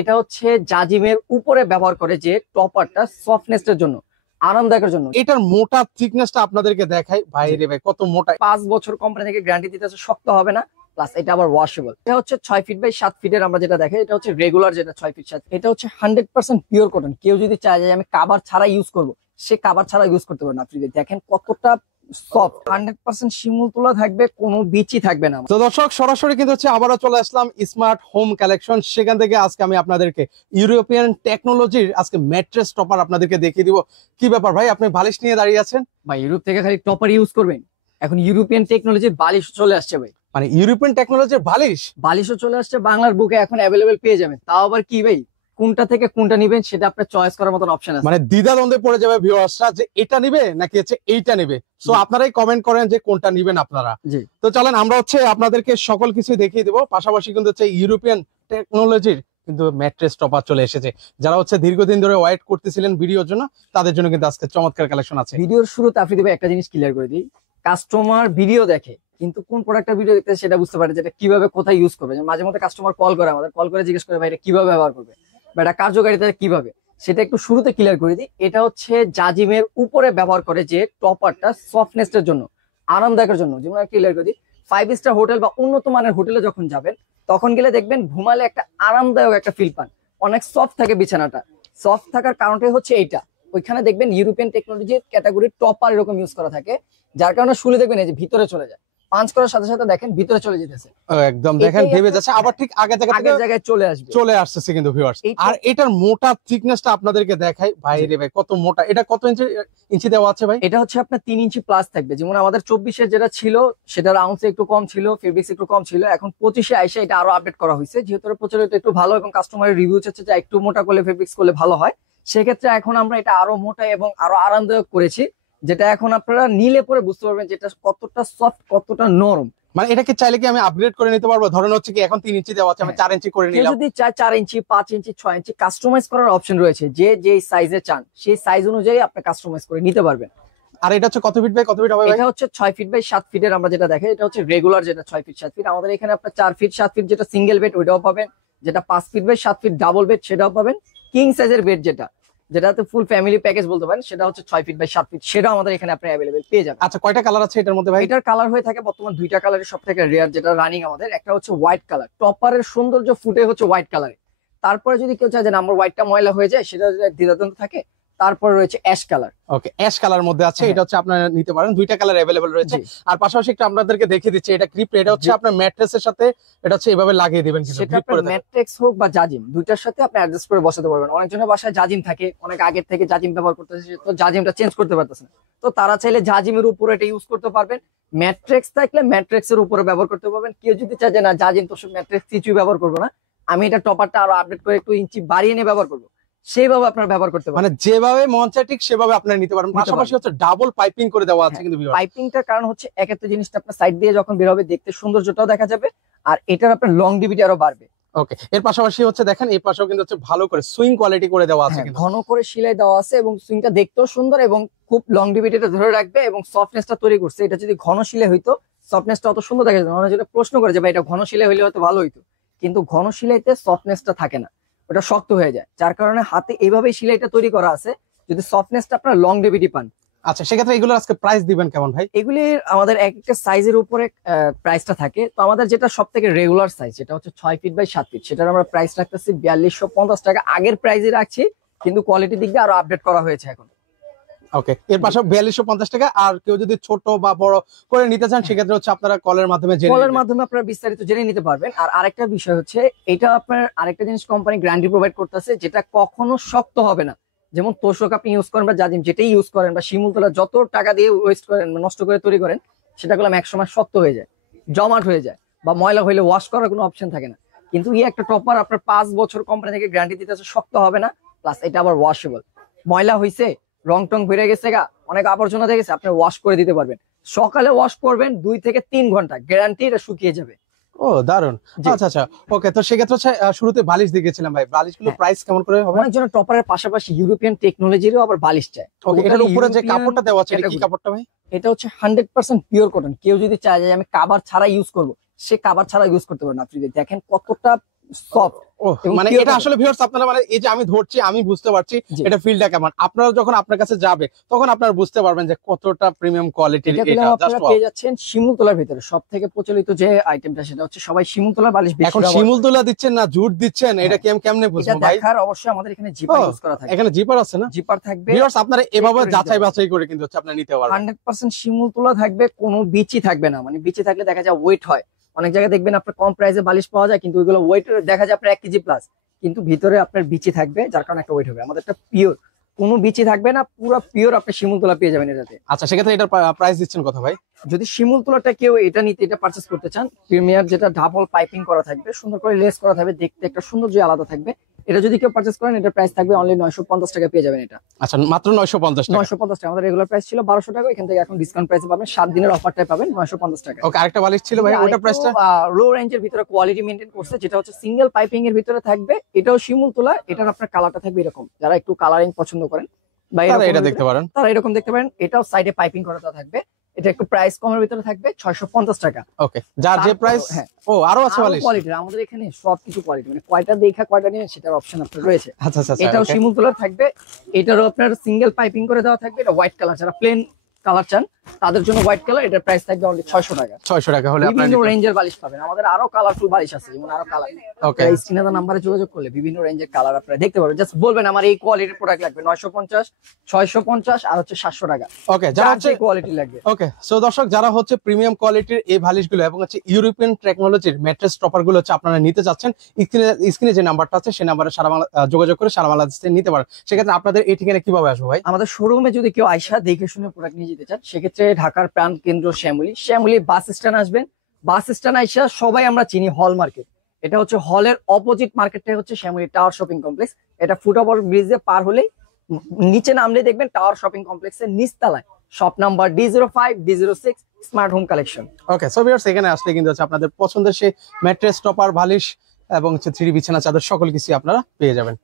এটা হচ্ছে জাজিমের উপরে ব্যবহার করে যে টপারটা সফটনেসের জন্য, আরামদায়কের জন্য। এটার মোটা থিকনেসটা আপনাদেরকে দেখাই ভাই রে ভাই, কত মোটা। 5 বছর কোম্পানি থেকে গ্যারান্টি দিতেছে, শক্ত হবে না, প্লাস এটা আবার ওয়াশেবল। এটা হচ্ছে 6 ফিট বাই 7 ফিটের আমরা যেটা দেখাই, এটা হচ্ছে রেগুলার যেটা 6 ফিট 7। এটা হচ্ছে 100% পিওর কটন। কেউ যদি চায় যে আমি কাভার ছাড়া ইউজ করব, সে কাভার ছাড়া ইউজ করতে পারবে না। আপনি দেখেন কতটা সফট, 100% শিমুল তোলা থাকবে, কোনো বিচি থাকবে না। তো দর্শক, সরাসরি কিন্তু হচ্ছে আবারও চলে আসলাম স্মার্ট হোম কালেকশন। সেখান থেকে আজকে আমি আপনাদেরকে ইউরোপিয়ান টেকনোলজির আজকে ম্যাট্রেস টপার আপনাদেরকে দেখিয়ে দিব। কি ব্যাপার ভাই, আপনি বালিশ নিয়ে দাঁড়িয়ে আছেন? ভাই ইউরোপ থেকে খালি টপার ইউজ করবেন, এখন ইউরোপিয়ান টেকনোলজির বালিশ চলে আসছে ভাই। মানে ইউরোপিয়ান টেকনোলজির বালিশও চলে আসছে, বাংলার বুকে এখন অ্যাভেলেবেল পেয়ে যাবেন। তাও আবার কি ভাই, কোনটা থেকে কোনটা নিবেন সেটা আপনার চয়েস করার মতন অপশন আছে। মানে দ্বিধাদ্বন্দ্বে পড়ে যাবে ভিউয়ার্সরা যে এটা নিবে নাকি হচ্ছে এইটা নিবে। সো আপনারাই কমেন্ট করেন যে কোনটা নিবেন আপনারা। জি, তো চলেন আমরা হচ্ছে আপনাদেরকে সকল কিছু দেখিয়ে দেবো। পাশাপাশি কিন্তু হচ্ছে ইউরোপিয়ান টেকনোলজির কিন্তু ম্যাট্রেস টপার চলে এসেছে। যারা হচ্ছে দীর্ঘদিন ধরে ওয়েট করতেছিলেন ভিডিওর জন্য, তাদের জন্য কিন্তু আজকে চমৎকার কালেকশন আছে। ভিডিওর শুরুতে আপনি দেবে একটা জিনিস ক্লিয়ার করে দিই, কাস্টমার ভিডিও দেখে কিন্তু কোন প্রোডাক্টটা ভিডিও দেখতে সেটা বুঝতে পারে, যেটা কিভাবে কোথায় ইউজ করবে। মাঝে মধ্যে কাস্টমার কল করে, আমাদের কল করে জিজ্ঞেস করে ভাই এটা কিভাবে ব্যবহার করবে বা এটা কার্যকারিতা কিভাবে, সেটা একটু শুরুতে ক্লিয়ার করে দিই। এটা হচ্ছে জাজিমের উপরে ব্যবহার করে যে টপারটা সফটনেসের জন্য, আরামদায়কের জন্য। যেমন ক্লিয়ার করে দিই, 5 স্টার হোটেল বা উন্নত মানের হোটেলে যখন যাবেন তখন গেলে দেখবেন ঘুমালে একটা আরামদায়ক একটা ফিল পান, অনেক সফট থাকে বিছানাটা। সফট থাকার কারণটাই হচ্ছে এইটা। ওইখানে দেখবেন ইউরোপিয়ান টেকনোলজির ক্যাটাগরির টপার এরকম ইউজ করা থাকে, যার কারণে শুলে দেখবেন এই যে ভিতরে চলে যায়, পাঞ্চ করার সাথে সাথে দেখেন ভিতরে চলে যেতেছে, একদম দেখেন ভেবে যাচ্ছে, আবার ঠিক আগের জায়গায় চলে আসছে কিন্তু ভিউয়ার্স। আর এটার মোটা থিকনেসটা আপনাদেরকে দেখাই ভাই রে ভাই, কত মোটা। এটা কত ইঞ্চি দেওয়া আছে ভাই? এটা হচ্ছে আপনার 3 ইঞ্চি প্লাস থাকবে। যেমন আমাদের 24-এর যেটা ছিল সেটার আউন্সে একটু কম ছিল, ফেব্রিক্স একটু কম ছিল, এখন 25-এ আইসা এটা আরো আপডেট করা হয়েছে, যেহেতু প্রচলিত একটু ভালো এবং কাস্টমারের রিভিউ চাচ্ছে যে একটু মোটা করলে ফেব্রিক্স করলে ভালো হয়। সেক্ষেত্রে এখন আমরা এটা আরো মোটা এবং আরো আরামদায়ক করেছি, যেটা এখন আপনারা নিলে পরে বুঝতে পারবেন যেটা কতটা সফট, কতটা নরম। মানে এটাকে চাইলে কি আমি আপগ্রেড করে নিতে পারবো? ধরেন হচ্ছে কি এখন 3 ইঞ্চি দেওয়া আছে, আমি 4 ইঞ্চি করে নিলাম। যদি চায় 4 ইঞ্চি, 5 ইঞ্চি, 6 ইঞ্চি কাস্টমাইজ করার অপশন রয়েছে, যে যেই সাইজে চান সেই সাইজ অনুযায়ী আপনি কাস্টমাইজ করে নিতে পারবেন। আর এটা হচ্ছে কত ফিট বাই কত ফিট হবে? এটা হচ্ছে 6 ফিট বাই 7 ফিটের আমরা যেটা দেখাই, এটা হচ্ছে রেগুলার যেটা 6 ফিট 7 ফিট। আমাদের এখানে আপনার 4 ফিট 7 ফিট যেটা সিঙ্গেল বেড ওইটাও পাবেন, যেটা 5 feet by 7 feet double bed সেটাও পাবেন, কিং সাইজের বেড যেটাতে ফুল ফ্যামিলি প্যাকেজ বলতে পারেন, সেটা হচ্ছে 6 ফিট বাই 7 ফিট, সেটাও আমাদের এখানে আপনি অ্যাভেলেবেল পেয়ে যাবেন। আচ্ছা, কয়টা কালার আছে এটার মধ্যে ভাই? এটার কালার হয়ে থাকে বর্তমান 2টা কালারের, সব থেকে রেয়ার যেটা রানিং আমাদের, একটা হচ্ছে হোয়াইট কালার। টপারের সৌন্দর্য ফুটে হচ্ছে হোয়াইট কালারে। তারপরে যদি কেউ চায় যে আমার হোয়াইটটা ময়লা হয়ে যায়, সেটা দ্বিধাদ্বন্দ্ব থাকে, তারপরে রয়েছে অ্যাশ কালার। ওকে, অ্যাশ কালার মধ্যে আছে, এটা হচ্ছে আপনারা নিতে পারেন, 2টা কালার अवेलेबल রয়েছে। আর পাশাপাশি একটু আপনাদেরকে দেখিয়ে দিচ্ছি, এটা গ্রিপ, এটা হচ্ছে আপনার ম্যাট্রেসের সাথে এটা হচ্ছে এভাবে লাগিয়ে দিবেন, কিছু সেটা গ্রিপ করে দেবেন। ম্যাট্রেক্স হোক বা জাজিম, দুইটার সাথে আপনি অ্যাডজাস্ট করে বসাতে পারবেন। অনেকজনের বাসায় জাজিম থাকে, অনেক আগের থেকে জাজিম ব্যবহার করতেছে, তো জাজিমটা চেঞ্জ করতে পারতেছে না, তো তারা চাইলে জাজিমের উপরে এটা ইউজ করতে পারবেন। ম্যাট্রেক্স থাকলে ম্যাট্রেক্সের উপরে ব্যবহার করতে পারবেন। কেউ যদি চায় যে না জাজিম তো ম্যাট্রেক্স কিছুই ব্যবহার করবো না, আমি এটা টপারটা আরো আপডেট করে একটু ইঞ্চি বাড়িয়ে নিয়ে ব্যবহার করবো, সেইভাবে আপনার ব্যবহার করতে পারেন। মানে যেভাবে মন চায় ঠিক সেভাবে আপনারা নিতে পারেন। পাশাপাশি হচ্ছে ডাবল পাইপিং করে দেওয়া আছে কিন্তু ভিউয়ার্স। পাইপিংটার কারণ হচ্ছে একেতে জিনিসটা আপনার সাইড দিয়ে যখন বের হবে দেখতে সৌন্দর্যটাও দেখা যাবে, আর এটার আপনার লংজিভিটি আরো বাড়বে। ওকে, এর পাশাপাশি হচ্ছে দেখেন এই পাশেও কিন্তু হচ্ছে ভালো করে সুইং কোয়ালিটি করে দেওয়া আছে, কিন্তু ঘন করে সেলাই দেওয়া আছে এবং সুইংটা দেখতেও সুন্দর এবং খুব লংজিভিটিটা ধরে রাখবে এবং সফটনেসটা তৈরি করছে। এটা যদি ঘন সেলাই হইতো সফটনেসটা অত সুন্দর দেখা যেত না। যেটা প্রশ্ন করে যে ভাই এটা ঘন সেলাই হলে হয়তো ভালো হইতো, কিন্তু ঘন সেলাইতে সফটনেসটা থাকে না, ওটা শক্ত হয়ে যায়, যার কারণে হাতে এইভাবেই সেলাইটা তৈরি করা আছে যদি সফটনেসটা আপনার লংজিভিটি পান। আচ্ছা, সেক্ষেত্রে এগুলো আজকে প্রাইস দিবেন কেমন ভাই? এগুলির আমাদের এক একটা সাইজের উপরে প্রাইসটা থাকে। তো আমাদের যেটা সব থেকে রেগুলার সাইজ, যেটা হচ্ছে 6 ফিট বাই 7 ফিট, সেটার আমরা প্রাইস রাখতেছি 4250 টাকা। আগের প্রাইসে রাখছি, কিন্তু কোয়ালিটি দিক দিয়ে আরো আপডেট করা হয়েছে এখন। ওকে, এর পাশে 4250 টাকা। আর কেউ যদি ছোট বা বড় করে নিতে চান সেক্ষেত্রে হচ্ছে আপনারা কলের মাধ্যমে আপনারা বিস্তারিত জেনে নিতে পারবেন। আর আরেকটা বিষয় হচ্ছে, এটা আপনার আরেকটা জিনিস কোম্পানি গ্যারান্টি প্রোভাইড করতেছে, যেটা কখনো শক্ত হবে না। যেমন তোষক আপনি ইউজ করেন বা জাজিম যেটাই ইউজ করেন বা শিমুলতলা যত টাকা দিয়ে ওয়েস্ট করেন, নষ্ট করে তৈরি করেন, সেটা গুলো একসময় শক্ত হয়ে যায়, জমাট হয়ে যায়, বা ময়লা হইলে ওয়াশ করার কোনো অপশন থাকে না। কিন্তু একটা টপার আপনার 5 বছর কোম্পানি থেকে গ্যারান্টি দিতেছে, শক্ত হবে না, প্লাস এটা আবার ওয়াশেবল। ময়লা হয়েছে, রং টং বেড়ে গেছে, অনেক আবর্জনা দেখেছে, আপনি ওয়াশ করে দিতে পারবেন। সকালে ওয়াশ করবেন, 2 থেকে 3 ঘন্টা গ্যারান্টি, এটা শুকিয়ে যাবে। ও দারুন। আচ্ছা আচ্ছা, ওকে। তো সেক্ষেত্রে হচ্ছে শুরুতে বালিশ দেখেছিলাম ভাই, বালিশগুলো প্রাইস কেমন করে হবে? অনেকজন টপারের পাশাপাশি ইউরোপিয়ান টেকনোলজিরও আবার বালিশ চায়। ওকে, এটার উপরে যে কাপড়টা দেওয়া আছে এটা কি কাপড়টা ভাই? এটা হচ্ছে 100% পিওর কটন। কেউ যদি চায় যে আমি কাভার ছাড়া ইউজ করব, সে কাভার ছাড়া ইউজ করতে পারেন। আপনি দেখেন কতটা সফট। ও এবং মানে pure এটা cotton। আসলে ভিউয়ার্স আপনারা মানে এই যে আমি ধরছি আমি বুঝতে পারছি জি। এটা ফিলটা কেমন, আপনারা যখন আপনার কাছে যাবে তখন আপনারা বুঝতে পারবেন যে কতটা প্রিমিয়াম কোয়ালিটির এটা পেলে এটা। আপনারা জাস্ট পেয়ে যাচ্ছেন শিমুল তোলার ভিতরে সব থেকে প্রচলিত যে আইটেমটা, সেটা হচ্ছে সবাই শিমুল তোলার বালিশ বেশি এখন ব্যবহার শিমুল করে। তুলা দিচ্ছেন না জুট দিচ্ছেন এটা হ্যাঁ। কেমনে এটা বুঝবো ভাই? দেখার অবশ্যই আমাদের এখানে জিপার ও, ইউজ করা থাকে, এখানে জিপার আছে না? জিপার থাকবে। ভিউয়ার্স আপনারা এভাবে করে নিতে যাচাই পারবেন। বাছাই করে কিন্তু হচ্ছে আপনারা নিতে পারবেন। 100% শিমুল তোলা থাকবে, কোনো বিচি থাকবে না। মানে বিচি থাকলে দেখা যায় ওয়েট হয়, অনেক জায়গায় দেখবেন আপনার কম প্রাইসে বালিশ পাওয়া যায় কিন্তু ওইগুলো ওয়েট দেখা যায় আপনার 1 কেজি প্লাস, কিন্তু ভিতরে আপনার বিচি থাকবে যার কারণে একটা ওয়েট হবে। আমাদের একটা পিওর, কোনো বিচি থাকবে না, পুরো পিওর আপনি শিমুল তোলা পেয়ে যাবেন এটাতে। আচ্ছা সেক্ষেত্রে এটার প্রাইস দিচ্ছেন কত ভাই? যদি শিমুল তোলাটা কেউ এটা নিতে এটা পারচেস করতে চান, প্রিমিয়ার যেটা ডাবল পাইপিং করা থাকবে, সুন্দর করে লেস করা থাকবে, দেখতে একটা সৌন্দর্য আলাদা থাকবে, এটা যদি কেউ পারচেস করেন এটার প্রাইস থাকবে অনলি 950 টাকা পেয়ে যাবেন। এটা আচ্ছা মাত্র 950 টাকা। 950 টাকা, আমাদের রেগুলার প্রাইস ছিল 1200 টাকা, এখান থেকে এখন ডিসকাউন্ট প্রাইসে পাবেন, 7 দিনের অফারটাই পাবেন 950 টাকা। ওকে আরেকটা বালিশ ছিল ভাই ওটা প্রাইসটা? লো রেঞ্জের ভিতরে কোয়ালিটি মেইনটেইন করছে, যেটা হচ্ছে সিঙ্গেল পাইপিং এর ভিতরে থাকবে, এটাও শিমুল তোলা, এটার আপনার কালারটা থাকবে এরকম, যারা একটু কালারিং পছন্দ করেন বা তারা এরকম এটা দেখতে পারেন। তারা এরকম দেখতে পারেন। এটাও সাইডে পাইপিং করা থাকবে, এটা একটু প্রাইস কমের ভিতরে থাকবে 650 টাকা। ওকে যার যে তারপর- প্রাইস। হ্যাঁ। ও আরো আছে বালিশ? কোয়ালিটির আমাদের এখানে সবকিছু কোয়ালিটি, মানে কয়টা দেখা কয়টা নিয়ে সেটার অপশন আপনার রয়েছে। আচ্ছা আচ্ছা এটাও okay. শিমুল তোলার থাকবে, এটারও আপনার সিঙ্গেল পাইপিং করে দেওয়া থাকবে, এটা হোয়াইট কালার, যারা প্লেন কালার চান তাদের জন্য হোয়াইট কালার, এটার প্রাইস থাকবে অনলি 600 টাকা। 600 টাকা হলে আপনারা বিভিন্ন রেঞ্জের বালিশ পাবেন, আমাদের আরো কালারফুল বালিশ আছে, যেমন আরো কালার। ওকে স্ক্রিনে নাম্বারে যোগাযোগ করলে বিভিন্ন রেঞ্জের কালার আপনারা দেখতে পারবেন, জাস্ট বলবেন আমার এই কোয়ালিটির প্রোডাক্ট লাগবে, 950, 650 আর হচ্ছে 700 টাকা, ওকে যারা যার হচ্ছে যে কোয়ালিটি লাগবে। ওকে সো দর্শক যারা হচ্ছে প্রিমিয়াম কোয়ালিটির এই বালিশগুলো এবং হচ্ছে ইউরোপিয়ান টেকনোলজির ম্যাট্রেস টপার গুলো হচ্ছে আপনারা নিতে চাচ্ছেন, স্ক্রিনে যে নাম্বারটা আছে সেই নাম্বারে যোগাযোগ করে সারা বাংলাদেশ থেকে নিতে পারেন। সেক্ষেত্রে আপনাদের এই ঠিকানা কিভাবে আসবো ভাই? আমাদের শোরুমে যদি কেউ আইসা দেখে শুনে প্রোডাক্ট নিয়ে যেতে চান, সেক্ষেত্রে ঢাকার প্রাণ কেন্দ্র শ্যামলী বাস স্ট্যান্ড আসবেন, বাস স্ট্যান্ড আইসা সবাই আমরা চিনি হল মার্কেট, এটা হচ্ছে হলের অপোজিট মার্কেটটা হচ্ছে শ্যামলী টাওয়ার শপিং কমপ্লেক্স, এটা ফুটওভার ব্রিজে পার হলেই নিচে নামলে দেখবেন টাওয়ার শপিং কমপ্লেক্সের নিচতলায় shop number D05 D06 smart home collection. Okay so viewers এখানে আসলে কিন্তু হচ্ছে আপনাদের পছন্দের সেই ম্যাট্রেস টপার বালিশ এবং হচ্ছে 3D বিছানা চাদর সকল কিছু আপনারা পেয়ে যাবেন।